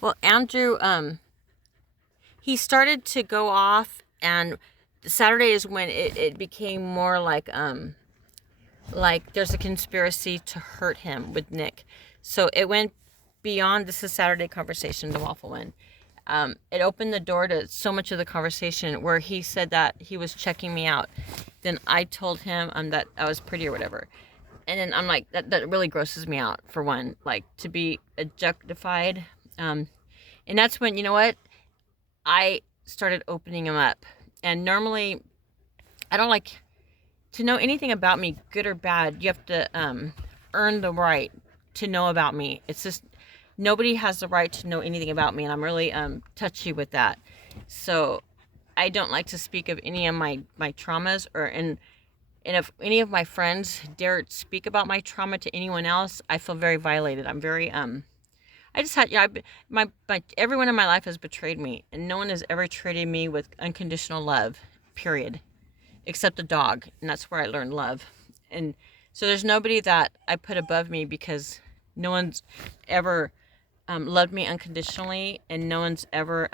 Well, Andrew, he started to go off, and Saturday is when it became more like there's a conspiracy to hurt him with Nick. So it went beyond this is Saturday conversation, the waffle one. It opened the door to so much of the conversation where he said that he was checking me out. Then I told him that I was pretty or whatever. And then I'm like, that really grosses me out, for one, like to be objectified. Um, and that's when, you know what, I started opening him up. And normally, I don't like to know anything about me, good or bad. You have to earn the right to know about me. It's just nobody has the right to know anything about me, and I'm really touchy with that. So I don't like to speak of any of my traumas, and if any of my friends dare speak about my trauma to anyone else, I feel very violated. I'm very I just had, my everyone in my life has betrayed me, and no one has ever treated me with unconditional love, period, except the dog, and that's where I learned love. And so there's nobody that I put above me because no one's ever loved me unconditionally, and no one's ever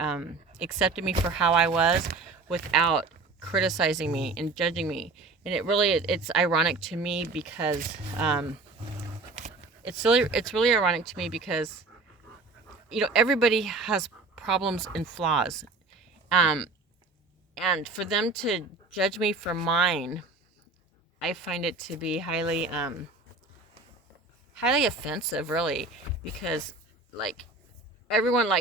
accepted me for how I was without criticizing me and judging me. And it's ironic to me because it's really ironic to me because everybody has problems and flaws, um, and for them to judge me for mine, I find it to be highly offensive, really, because like everyone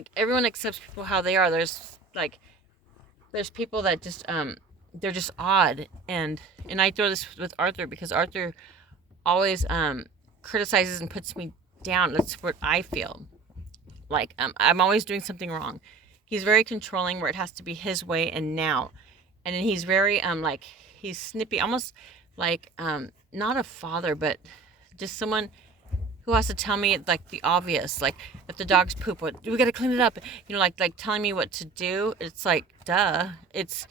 accepts people how they are. There's people that just they're just odd, and I throw this with Arthur because Arthur always criticizes and puts me down. That's what I feel. Like I'm always doing something wrong. He's very controlling where it has to be his way and now. And then he's very like he's snippy, almost like not a father, but just someone who has to tell me like the obvious, like if the dog's poop, what we got to clean it up, like telling me what to do. It's like duh. That's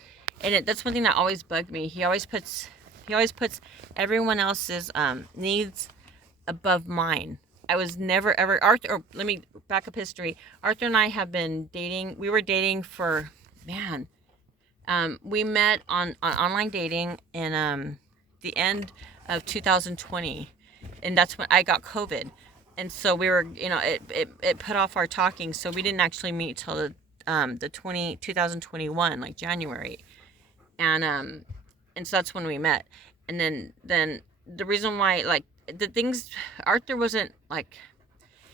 one thing that always bugged me. He always puts everyone else's needs above mine. I was never ever Arthur. Or let me back up history. Arthur and I have been dating. We were dating for, man. We met on online dating in the end of 2020, and that's when I got COVID, and so we were, it put off our talking, so we didn't actually meet till the 2021, like January, and so that's when we met, and then the reason why, like, the things, Arthur wasn't like,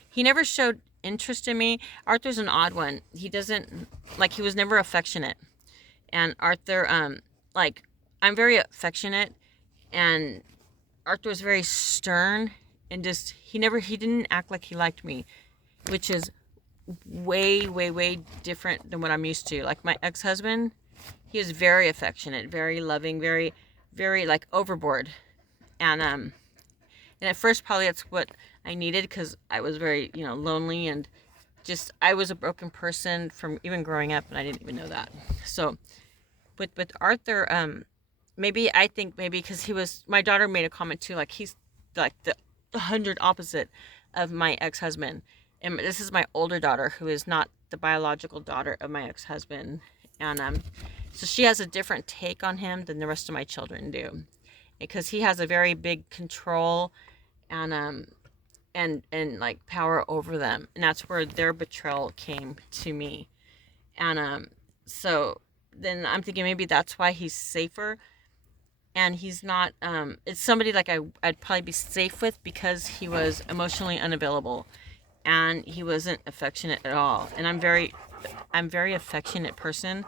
he never showed interest in me. Arthur's an odd one. He doesn't, like, he was never affectionate. And Arthur, like, I'm very affectionate, and Arthur was very stern, and just he didn't act like he liked me, which is way way way different than what I'm used to. Like my ex-husband, he was very affectionate, very loving, very very like overboard, and at first probably that's what I needed because I was very lonely, and just I was a broken person from even growing up, and I didn't even know that. So with Arthur, maybe I think maybe because he was, my daughter made a comment too, like he's like the hundred opposite of my ex husband, and this is my older daughter who is not the biological daughter of my ex husband, and so she has a different take on him than the rest of my children do, because he has a very big control and like power over them, and that's where their betrayal came to me, and so then I'm thinking maybe that's why he's safer, and he's not it's somebody like I'd probably be safe with because he was emotionally unavailable, and he wasn't affectionate at all, and I'm very affectionate person,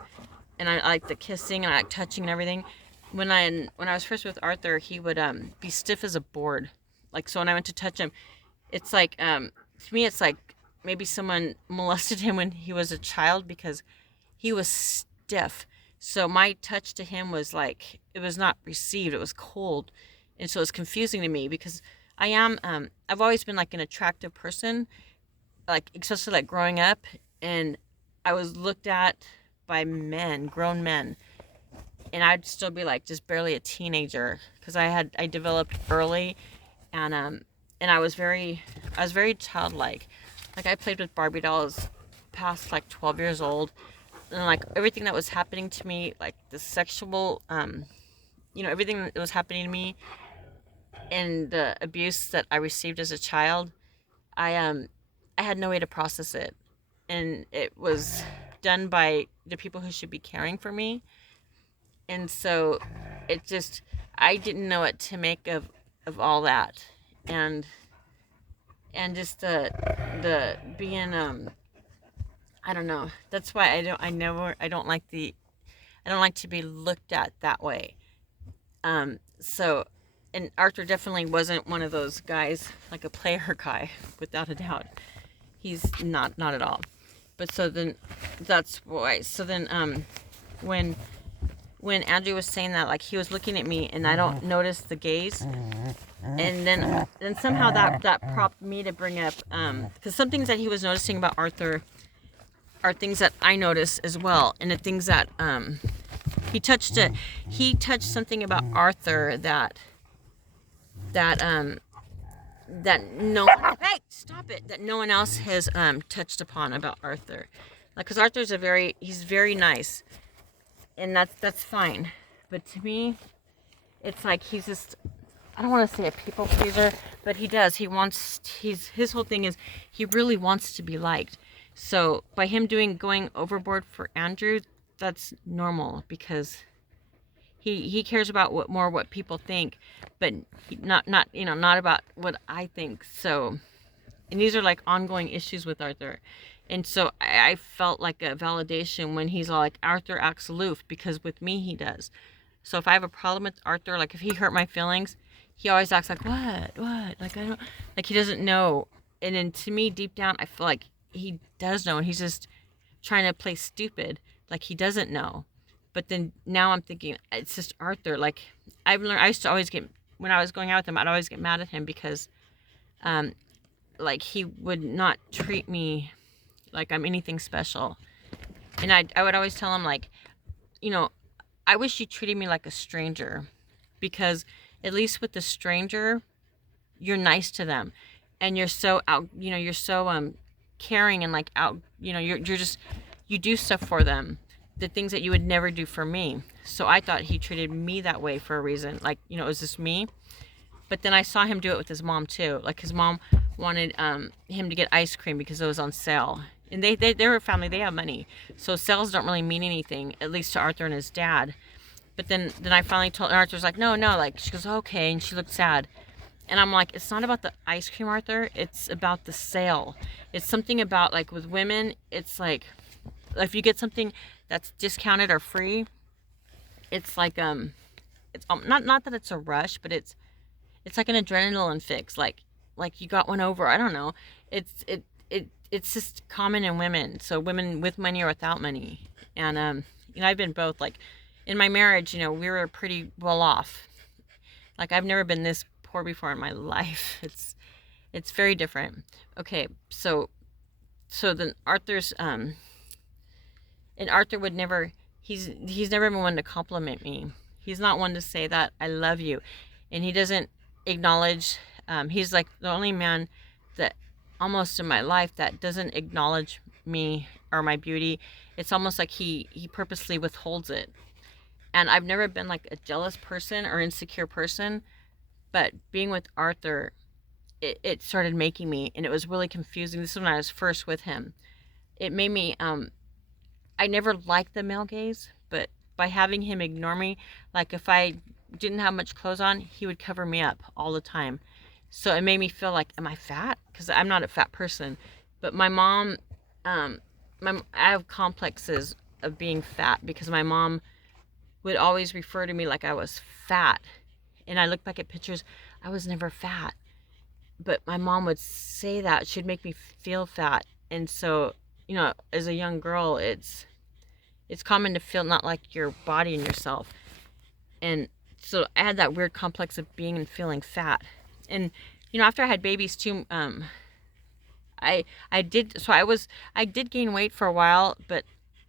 and I like the kissing and I like touching and everything. When I was first with Arthur, he would be stiff as a board, like, so when I went to touch him, it's like to me it's like maybe someone molested him when he was a child because he was stiff. So my touch to him was like it was not received. It was cold, and so it's confusing to me because I've always been like an attractive person, like especially like growing up, and I was looked at by men, grown men, and I'd still be like just barely a teenager because I developed early, and I was very childlike. Like I played with Barbie dolls past like 12 years old, and like everything that was happening to me, like the sexual, everything that was happening to me and the abuse that I received as a child, I had no way to process it, and it was done by the people who should be caring for me, and so it just, I didn't know what to make of all that, and just the being I don't know. That's why I don't like to be looked at that way. So, and Arthur definitely wasn't one of those guys, like a player guy, without a doubt. He's not at all. But so then, that's why. So then, when Andrew was saying that, like he was looking at me, and I don't notice the gaze, and then somehow that prompted me to bring up, because some things that he was noticing about Arthur are things that I notice as well, and the things that he touched something about Arthur that no one, hey, stop it, that no one else has touched upon about Arthur, like, because Arthur's he's very nice, and that's fine, but to me it's like he's just, I don't want to say a people pleaser, but his whole thing is he really wants to be liked. So by him going overboard for Andrew, that's normal, because he cares about what people think, but not about what I think. So, and these are like ongoing issues with Arthur, and so I felt like a validation when he's all like, Arthur acts aloof, because with me he does. So if I have a problem with Arthur, like if he hurt my feelings, he always acts like, what, like I don't, like he doesn't know. And then to me, deep down, I feel like he does know, and he's just trying to play stupid, like he doesn't know. But then now I'm thinking, it's just Arthur. Like, I've learned, I used to always get, when I was going out with him, I'd always get mad at him because like he would not treat me like I'm anything special. And I would always tell him, like, I wish you treated me like a stranger, because at least with the stranger, you're nice to them, and you're so you're so caring, and like you're just, you do stuff for them, the things that you would never do for me. So I thought he treated me that way for a reason, like, it was just me. But then I saw him do it with his mom too. Like, his mom wanted him to get ice cream because it was on sale. And they're a family, they have money. So sales don't really mean anything, at least to Arthur and his dad. But then I finally told, and Arthur's like, no, like, she goes, okay, and she looked sad. And I'm like, it's not about the ice cream, Arthur, it's about the sale. It's something about, like, with women, it's like, if you get something that's discounted or free, it's like, it's not that it's a rush, but it's like an adrenaline fix, like you got one over, I don't know. It's just common in women. So women with money or without money. And I've been both. Like, in my marriage, we were pretty well off. Like, I've never been this poor before in my life. It's very different. Okay, so then Arthur's and Arthur would never, he's never been one to compliment me. He's not one to say that I love you, and he doesn't acknowledge, he's like the only man that almost in my life that doesn't acknowledge me or my beauty. It's almost like he purposely withholds it. And I've never been like a jealous person or insecure person, but being with Arthur, it started making me, and it was really confusing. This is when I was first with him. It made me, I never liked the male gaze, but by having him ignore me, like if I didn't have much clothes on, he would cover me up all the time. So it made me feel like, am I fat? Because I'm not a fat person. But my mom, I have complexes of being fat, because my mom would always refer to me like I was fat. And I look back at pictures, I was never fat. But my mom would say that. She'd make me feel fat. And so, as a young girl, it's common to feel not like your body and yourself. And so I had that weird complex of being and feeling fat. And, after I had babies too, I did gain weight for a while, but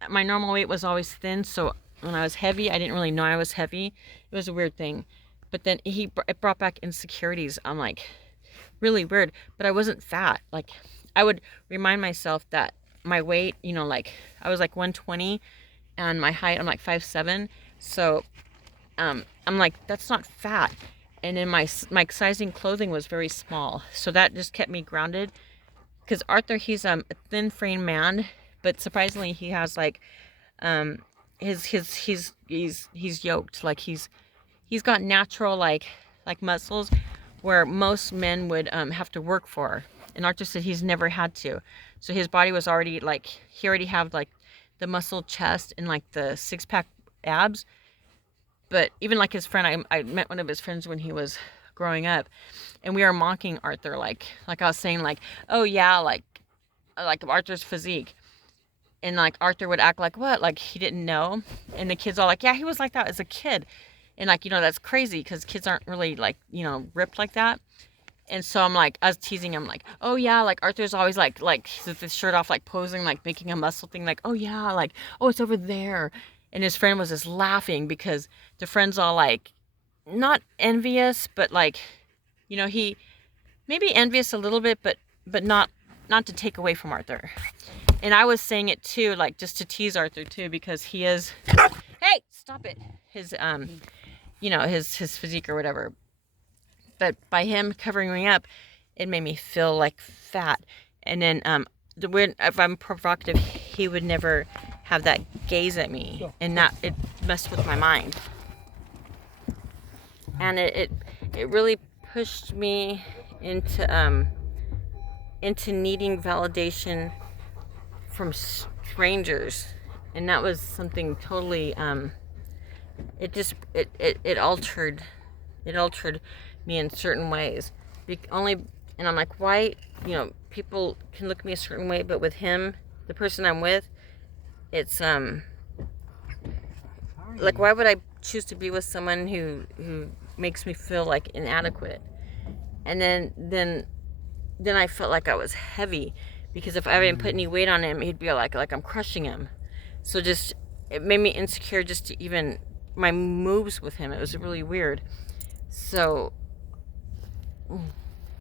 my normal weight was always thin. So when I was heavy, I didn't really know I was heavy. It was a weird thing. But then it brought back insecurities. I'm like, really weird. But I wasn't fat. Like, I would remind myself that my weight, you know, like I was like 120, and my height, I'm like 5'7". So I'm like, that's not fat. And then my sizing clothing was very small, so that just kept me grounded. Because Arthur, he's a thin frame man, but surprisingly he has like um he's yoked, like he's got natural like muscles where most men would have to work for. And Arthur said he's never had to. So his body was already like, he already had like the muscle chest and like the six-pack abs. But even like his friend, I met one of his friends when he was growing up, and we were mocking Arthur, like I was saying, like, oh yeah, like Arthur's physique. And like Arthur would act like what, like he didn't know. And the kids all like, yeah, he was like that as a kid. And like, you know, that's crazy because kids aren't really like, you know, ripped like that. And so I'm like, I was teasing him, like, oh yeah, like Arthur's always like with his shirt off, like posing, like making a muscle thing, like, oh yeah, like, oh, it's over there. And his friend was just laughing because the friend's all like, not envious, but like, you know, he maybe envious a little bit, but not to take away from Arthur. And I was saying it too, like just to tease Arthur too, because he is, hey, stop it, his you know, his physique or whatever. But by him covering me up, it made me feel like fat. And then when, if I'm provocative, he would never have that gaze at me, and that it messed with my mind. And it really pushed me into needing validation from strangers, and that was something totally it altered me in certain ways. And I'm like, why, you know, people can look at me a certain way, but with him, the person I'm with, it's like, why would I choose to be with someone who makes me feel like inadequate? And then I felt like I was heavy, because if I didn't put any weight on him, he'd be like I'm crushing him. So just, it made me insecure just to even my moves with him. It was really weird. So